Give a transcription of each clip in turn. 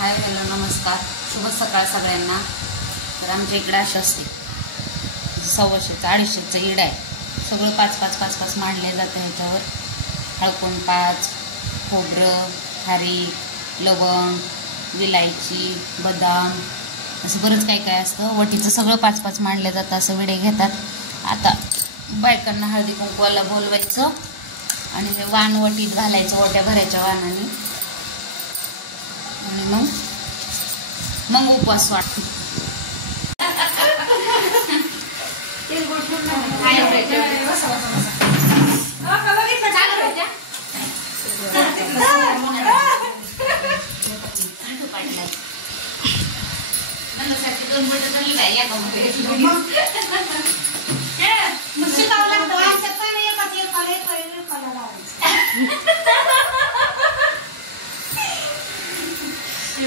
Hi hello नमस्कार, शुभ सकाळ सगळ्यांना. तर आमच्या इकडे अशी असते 100-200 250चं ईड आहे. सगळं 5-5 मांडले जातं. ह्याच्यावर हळकुंड 5, खोबरं, खारीक, लवंग, विलायची, बदाम असं बरंच काय काय असतं. वटीचं सगळं 5-5 मांडलं जातं. असं विडे घेतात. आता बायकांना हळदी कुंकवाला बोलवायचं आणि हे वाण वटीत घालायचं, ओट्या भरायच्या वाणाने आणि मग उपवास वाटतो. दोन बोट झाली काय या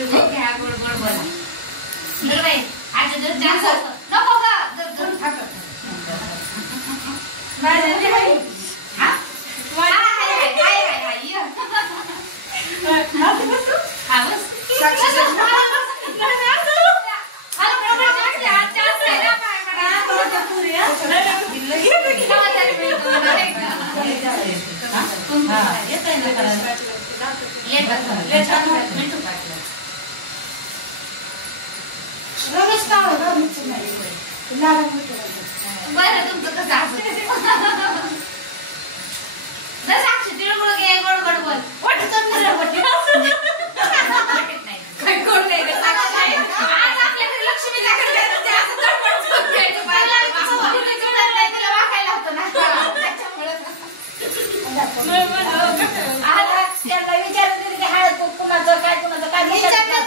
घ्या गोड गोड बोला. जर बाई आज जर जास्त नको का जर बरं तुमचं कसं असं साक्षी तिळगुळ घे गोड गोड बोल. आज आपल्याकडे लक्ष्मी वाकायला होतं ना त्याला विचारलं की हळद कुणाचं काय कुणाचं काय विचारलं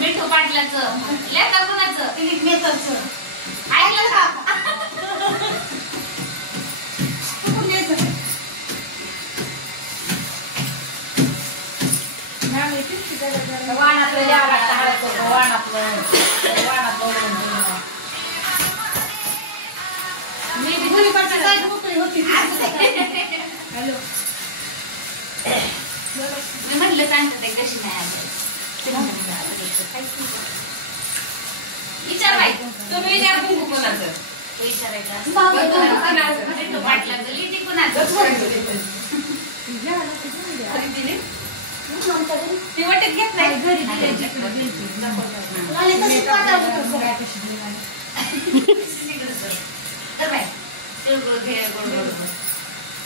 मिठू पाटलाचं लेखा कुणाचं मेथरचं ऐकलं का? वाण आपलं द्यावं लागतं. हळद वाण आपलं हॅलो मी म्हटलं काय म्हणते कशी नाही आलं विचार बाई तुम्ही विचार कोणाचं विचारायचं पाटलाचं लिहिते कोणाचं ती वाटत घेत नाही घरी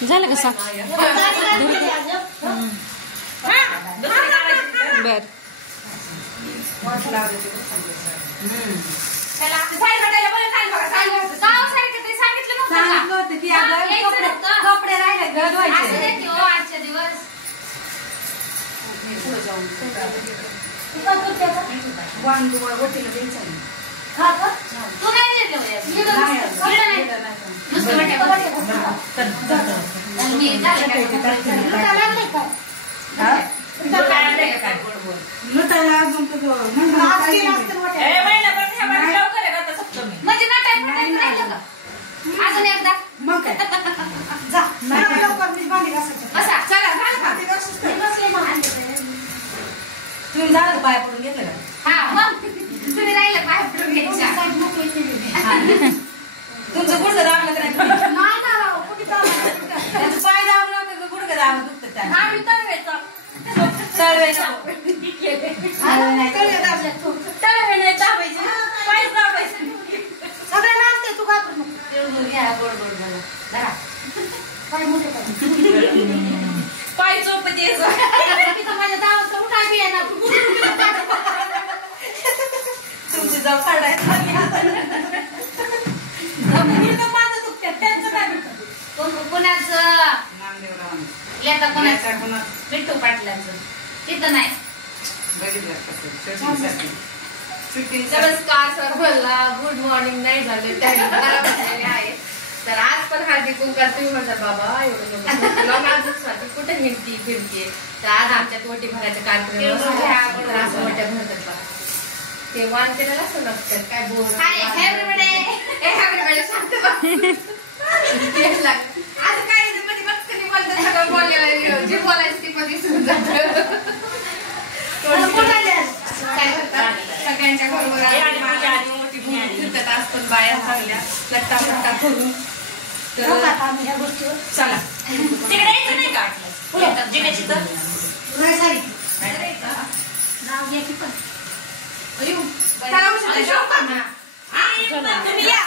झालं का बर कपडे राहिले घर आजच्या दिवस तू नाही अजून एकदा मग काय तुम्ही झालं पाय पडून घेतलं का? हा मग तुम्ही राहिलं पाय पडून घ्यायच्या तुमचं गुडघं दाबलं तर नाही पाय दाबलं तर गुडघं दाबलं दुखतं तळवे दाबायचे पाय दाबायचे सगळं लागते. तू काय करू तिळगुळ घ्या गोड गोड झाला पाय मोठे पाय चोप माझ्या दावाचं उठा बी येणार तुमची जाऊ काढायचं माझं दुखत त्यांचं काय कुणाचं लेता कोणाचं मिठू पाटलाचं तिथं नाही. नमस्कार सर्वांना, गुड मॉर्निंग नाही झाले आहे. तर आज पण हळदी कुंकवाला तुम्ही म्हणता बाबा एवढं स्वाती कुठे फिरतीये. तर आज आमच्यात ओटी भरायचा कार्यक्रम असं मोठ्या भरतात बा ते वाण केलेलं असं नसतं काय बोल आज काय बोलतात सगळं बोलायला दिसून जातं. सगळ्यांच्या घरोबर मोठी फिरतात असतात बाया चांगल्या लट्टा फट्टा करून. चला तिकडे यायचं नाही का जिण्याची तर तुम्ही या.